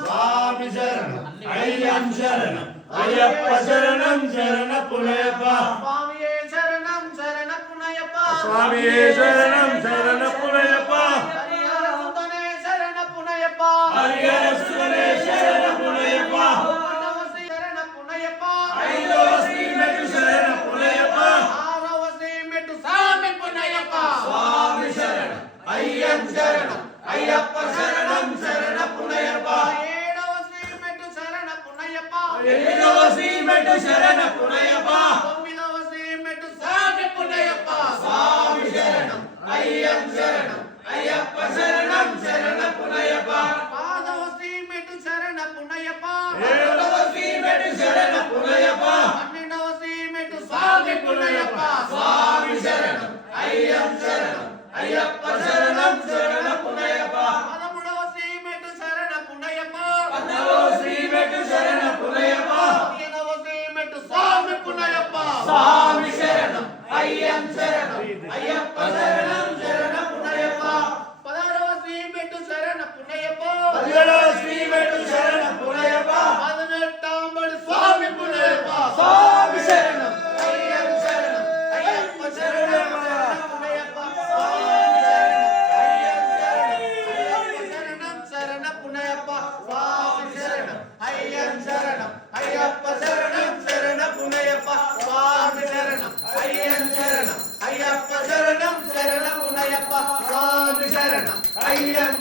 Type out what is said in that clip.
స్వామి శరణం అయ్యం శరణం అయ్యప్ప శరణం శరణ పునయప్ప స్వామియే శరణం శరణ పునయప్ప స్వామియే శరణం శరణ పునయప్ప హరిహర సుతనే శరణ పునయప్ప హరిహర సుతనే శరణ పునయప్ప ఐదవ శ్రీ శరణ పునయప్ప ఐదవ శ్రీ మెట్టు శరణ పునయప్ప ఆరవ శ్రీ మెట్టు స్వామి పునయప్ప స్వామి శరణం అయ్యం శరణం అయ్యప్ప శరణం శరణ పునయప్ప ఏడవ శ్రీ మెట్టు శరణ పునయప్ప ఎనిమిదవ శ్రీ మెట్టు శరణ పునయప్ప తొమ్మిదవ శ్రీ మెట్టు స్వామి పునయప్ప స్వామి శరణం అయ్యం శరణం అయ్యప్ప శరణం శరణ పునయప్ప పాదవ శ్రీ మెట్టు శరణ పునయప్ప ఏడవ శ్రీ మెట్టు శరణ పునయప్ప పన్నెండవ శ్రీ మెట్టు స్వామి పునయప్ప స్వామి శరణం అయ్యం శరణం అయ్యప్ప శరణం శరణ పునయప్ప పదమూడవ శ్రీ మెట్టు శరణ పునయప్ప పన్నెండవ శ్రీ మెట్టు శరణ పునయప్ప పదిహేనవ శ్రీ మెట్టు స్వామి పునయప్ప స్వామి శరణం అయ్యం శరణం అయ్యప్ప శరణం శరణ పునయప్ప పదహారవ శ్రీ మెట్టు శరణ పునయప్ప పదిహేడవ శ్రీ మెట్టు శరణ పునయప్ప పదినెట్టాంబడి స్వామి పునయప్ప స్వామి శరణం అయ్యం శరణం అయ్యప్ప శరణం పునయప్ప శరణ పునయప్ప స్వామి శరణం అయ్యం శరణం అయ్యప్ప శరణం శరణ పునయప్ప స్వామి శరణం అయ్యం శరణం అయ్యప్ప శరణం శరణ పునయప్ప స్వామి శరణం అయ్యం